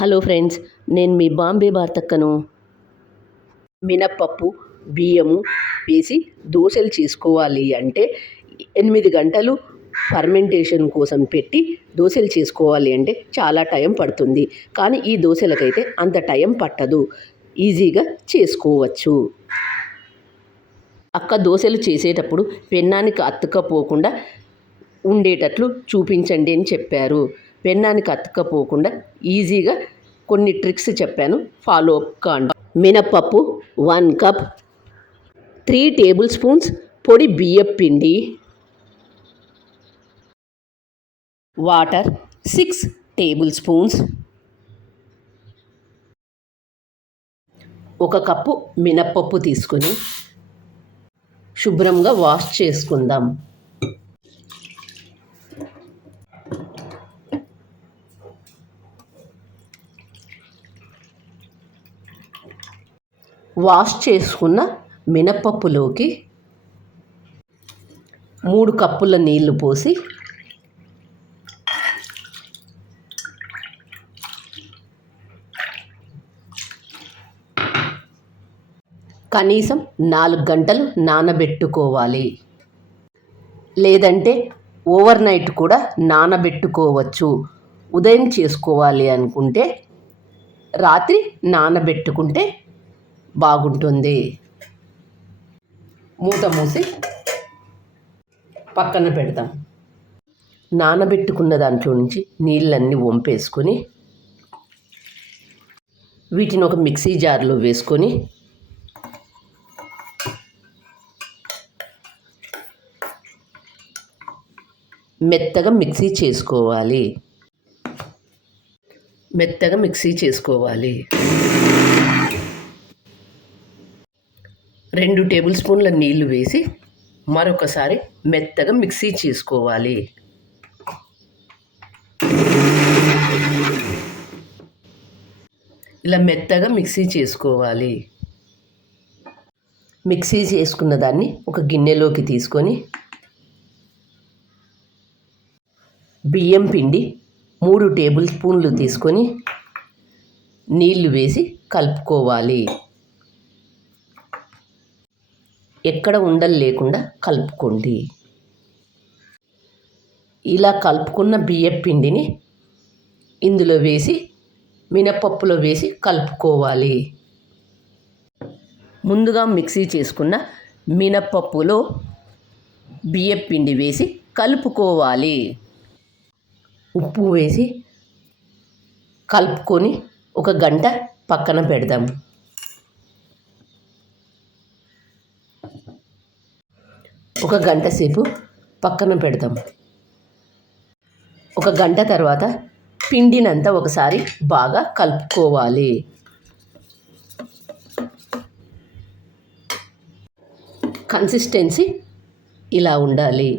Hello friends నేను మీ బాంబే బార్తక్కను. మినప్పప్పు బియ్యము వేసి దోశలు చేసుకోవాలి అంటే ఎనిమిది గంటలు ఫర్మెంటేషన్ కోసం పెట్టి దోశలు చేసుకోవాలి అంటే చాలా టైం పడుతుంది. కానీ ఈ దోశలకైతే అంత టైం పట్టదు. ఈజీగా చేసుకోవచ్చు. అక్క దోశలు చేసేటప్పుడు పెన్నానికి అత్తుకపోకుండా ఉండేటట్లు చూపించండి అని చెప్పారు. పెన్నానికి అతుక్కపోకుండా ఈజీగా కొన్ని ట్రిక్స్ చెప్పాను. ఫాలో అప్ కాండి. మినప్పప్పు one cup. Three tablespoons పొడి బియ్యం పిండి. Water six tablespoons. ఒక కప్పు మినప్పప్పు తీసుకొని శుభ్రంగా వాష్ చేసుకుందాం. వాష్ చేసుకున్న మినప్పప్పులోకి మూడు కప్పుల నీళ్ళు పోసి కనీసం నాలుగు గంటలు నానబెట్టుకోవాలి. లేదంటే ఓవర్ నైట్ కూడా నానబెట్టుకోవచ్చు. ఉదయం చేసుకోవాలి అనుకుంటే రాత్రి నానబెట్టుకుంటే బాగుంటుంది. మూత మూసి పక్కన పెడతాం. నానబెట్టుకున్న దాంట్లో నుంచి నీళ్ళన్నీ వంపేసుకొని వీటిని ఒక మిక్సీ జార్లో వేసుకొని మెత్తగా మిక్సీ చేసుకోవాలి. మెత్తగా మిక్సీ చేసుకోవాలి. రెండు టేబుల్ స్పూన్ల నీళ్ళు వేసి మరొకసారి మెత్తగా మిక్సీ చేసుకోవాలి. ఇలా మెత్తగా మిక్సీ చేసుకోవాలి. మిక్సీ చేసుకున్న దాన్ని ఒక గిన్నెలోకి తీసుకొని బియ్యం పిండి మూడు టేబుల్ స్పూన్లు తీసుకొని నీళ్ళు వేసి కలుపుకోవాలి. ఎక్కడ ఉండలు లేకుండా కలుపుకోండి. ఇలా కలుపుకున్న బియ్యం పిండిని ఇందులో వేసి మినపప్పులో వేసి కలుపుకోవాలి. ముందుగా మిక్సీ చేసుకున్న మినపప్పులో బియ్యం పిండి వేసి కలుపుకోవాలి. ఉప్పు వేసి కలుపుకొని ఒక గంట పక్కన పెడదాం. ఒక గంట సేపు పక్కన పెడతాం. ఒక గంట తర్వాత పిండినంతా ఒకసారి బాగా కలుపుకోవాలి. కన్సిస్టెన్సీ ఇలా ఉండాలి.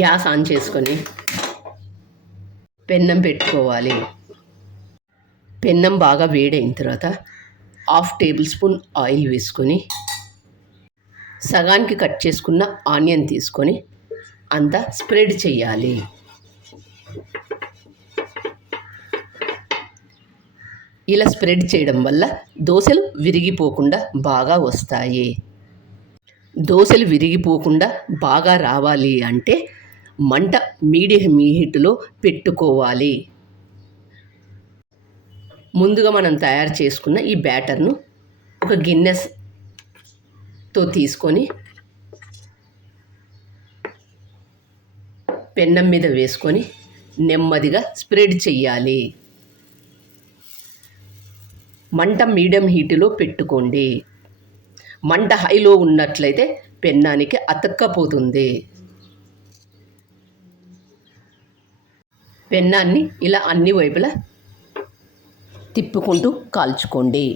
గ్యాస్ ఆన్ చేసుకొని పెన్నం పెట్టుకోవాలి. పెన్నం బాగా వేడైన తర్వాత హాఫ్ టేబుల్ స్పూన్ ఆయిల్ వేసుకొని సగానికి కట్ చేసుకున్న ఆనియన్ తీసుకొని అంతా స్ప్రెడ్ చేయాలి. ఇలా స్ప్రెడ్ చేయడం వల్ల దోశలు విరిగిపోకుండా బాగా వస్తాయి. దోశలు విరిగిపోకుండా బాగా రావాలి అంటే మంట మీడియం హీటులో పెట్టుకోవాలి. ముందుగా మనం తయారు చేసుకున్న ఈ బ్యాటర్ను ఒక గిన్నెస్తో తీసుకొని పెన్నం మీద వేసుకొని నెమ్మదిగా స్ప్రెడ్ చెయ్యాలి. మంట మీడియం హీటులో పెట్టుకోండి. మంట హైలో ఉన్నట్లయితే పెన్నానికి అతక్కపోతుంది. పెన్నాన్ని ఇలా అన్ని వైపులా తిప్పుకుంటూ కాల్చుకోండి.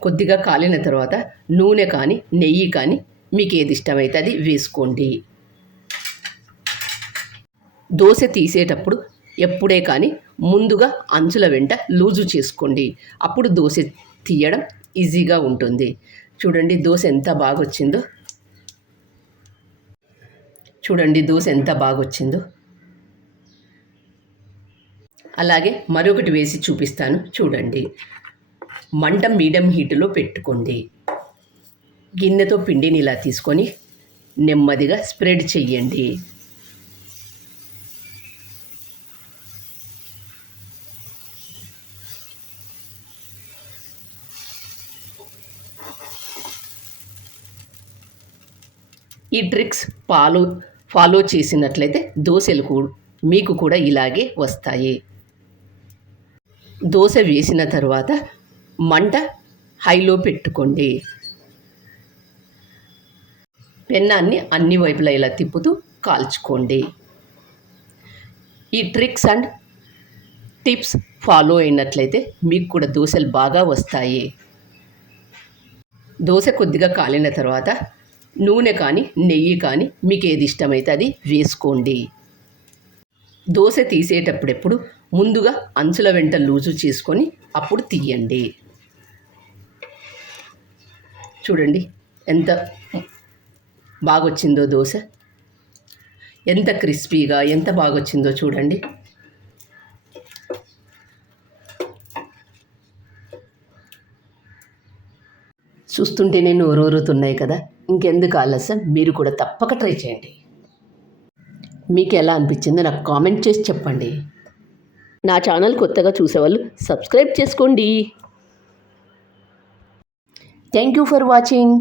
కొద్దిగా కాలిన తర్వాత నూనె కానీ నెయ్యి కానీ మీకు ఏది ఇష్టమైతే అది వేసుకోండి. దోశ తీసేటప్పుడు ఎప్పుడే కానీ ముందుగా అంచుల వెంట లూజు చేసుకోండి. అప్పుడు దోశ తీయడం ఈజీగా ఉంటుంది. చూడండి దోశ ఎంత బాగా వచ్చిందో చూడండి దోశ ఎంత బాగా వచ్చిందో అలాగే మరొకటి వేసి చూపిస్తాను చూడండి. మంట మీడియం హీటులో పెట్టుకోండి. గిన్నెతో పిండిని ఇలా తీసుకొని నెమ్మదిగా స్ప్రెడ్ చెయ్యండి. ఈ ట్రిక్స్ పాలు ఫాలో చేసినట్లయితే దోశలు కూడా మీకు కూడా ఇలాగే వస్తాయి. దోశ వేసిన తర్వాత మంట హైలో పెట్టుకోండి. పెన్నాన్ని అన్ని వైపులా ఇలా తిప్పుతూ కాల్చుకోండి. ఈ ట్రిక్స్ అండ్ టిప్స్ ఫాలో అయినట్లయితే మీకు కూడా దోశలు బాగా వస్తాయి. దోశ కొద్దిగా కాలిన తర్వాత నూనె కానీ నెయ్యి కానీ మీకు ఏది ఇష్టమైతే అది వేసుకోండి. దోశ తీసేటప్పుడెప్పుడు ముందుగా అంచుల వెంట లూజు చేసుకొని అప్పుడు తీయండి. చూడండి ఎంత బాగా వచ్చిందో దోశ. ఎంత క్రిస్పీగా ఎంత బాగా వచ్చిందో చూడండి. చూస్తుంటేనే నోరూరుతున్నాయి కదా. ఇంకెందుకు ఆలస్యం? మీరు కూడా తప్పక ట్రై చేయండి. మీకు ఎలా అనిపించిందో నాకు కామెంట్ చేసి చెప్పండి. నా ఛానల్ కొత్తగా చూసేవాళ్ళు సబ్స్క్రైబ్ చేసుకోండి. Thank you for watching.